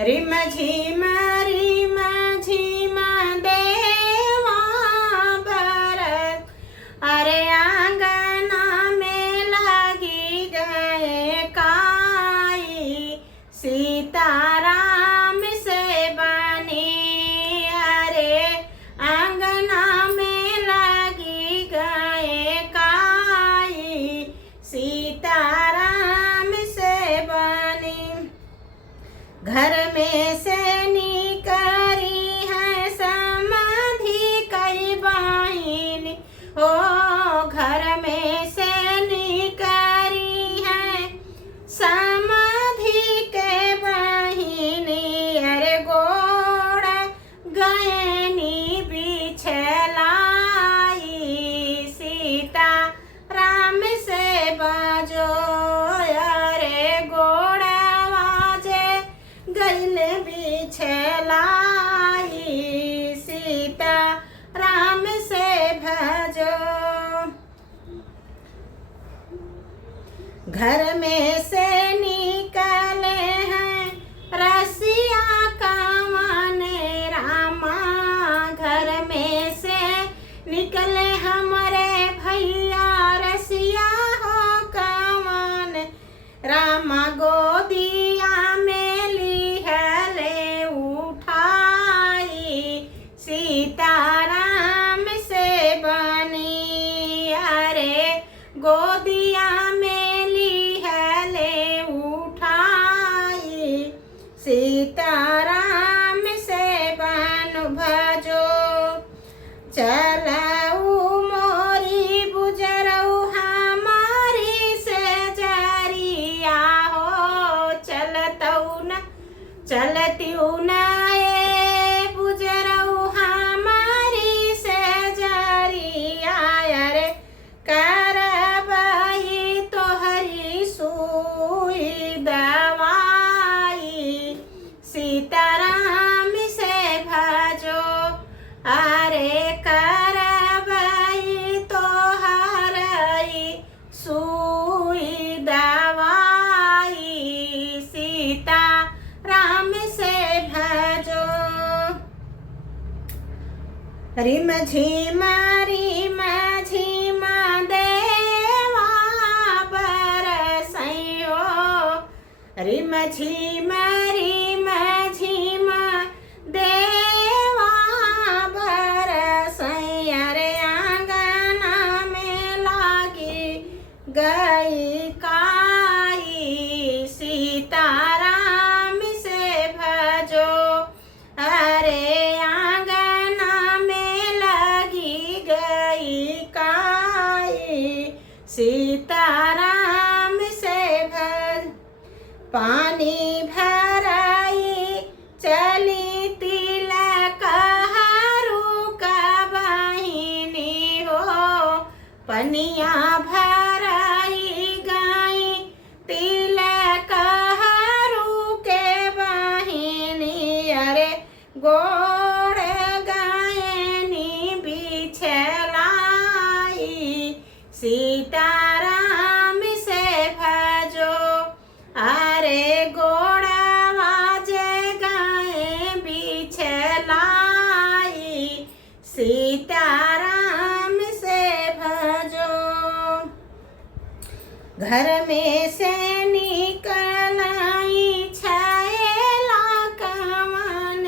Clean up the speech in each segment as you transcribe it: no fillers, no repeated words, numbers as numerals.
Rim झिम देवा बरस, अरे आंगना में लगी गए काई, सीताराम से बनी, अरे आंगना में लगी गए काई, सीताराम से बनी। घर में से निकली है समाधि कई बहिनी, ओ घर में से निकली है समाधि के बहिनी, अरे गोड़ गयनी बिछलाई, सीता राम से बाजो, अरे गोड़ गैल बिछलाई, सीता राम से भजो। घर में से निकले हैं रसिया कवन रामा, घर में से निकले हमारे भैया रसिया हो कवन रामा, गोदिया में सीताराम से बनी, अरे गोदिया में लिहले उठाई, सीताराम से बन भजो। चलऊ मोरी बुजरऊ हमारी से जरिया हो, चलतऊ न चलतीऊ न सीताराम से भजो, अरे करबई तो हरई सुई दवाई, सीता राम से भजो। रिम झिम देवा बरसैयो, रिम झिम देवा बरसै, अरे आंगना में लागी गई काई, सीताराम से भजो, अरे आंगना में लगी गई काई, सीताराम से भज। पानी भराई चली तिलक हरू का बहिनी हो, पनिया भराई गई तिलक हरू के बहिनी, अरे गोड़ गयनी बिछलाई, सीताराम से भजो, अरे गोड़वा जे गए बिछलाई, सीताराम से भजो। घर में से निकलाई छैला कवन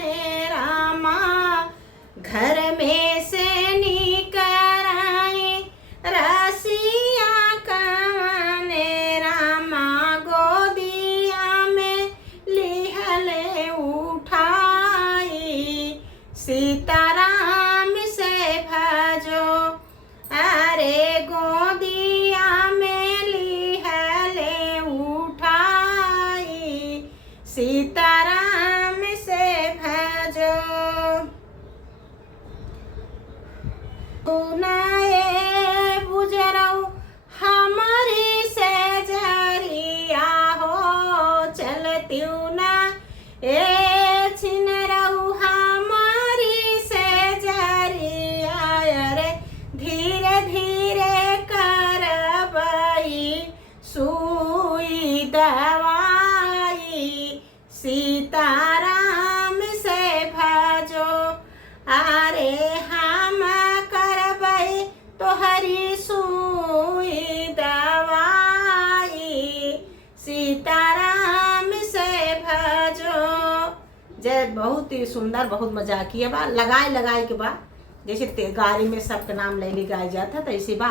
रामा, घर में से निकलाई रसिया कवन रामा, गोदिया में लिहले उठाई, सीताराम से भजो, अरे गोदिया में लिहले उठाई, सीताराम से भजो। सुनाए बुजरऊ हमारी से जरिया हो, चलतीऊ न ए छिनरऊ हमारी से जरिया, अरे धीरे धीरे करबई सुई दवाई, सीताराम जे बहुत ही सुंदर, बहुत मजाकिया बा, लगाए लगाए के बा, जैसे गाड़ी में सबके नाम ले ली गाय जाता तो ऐसी बा।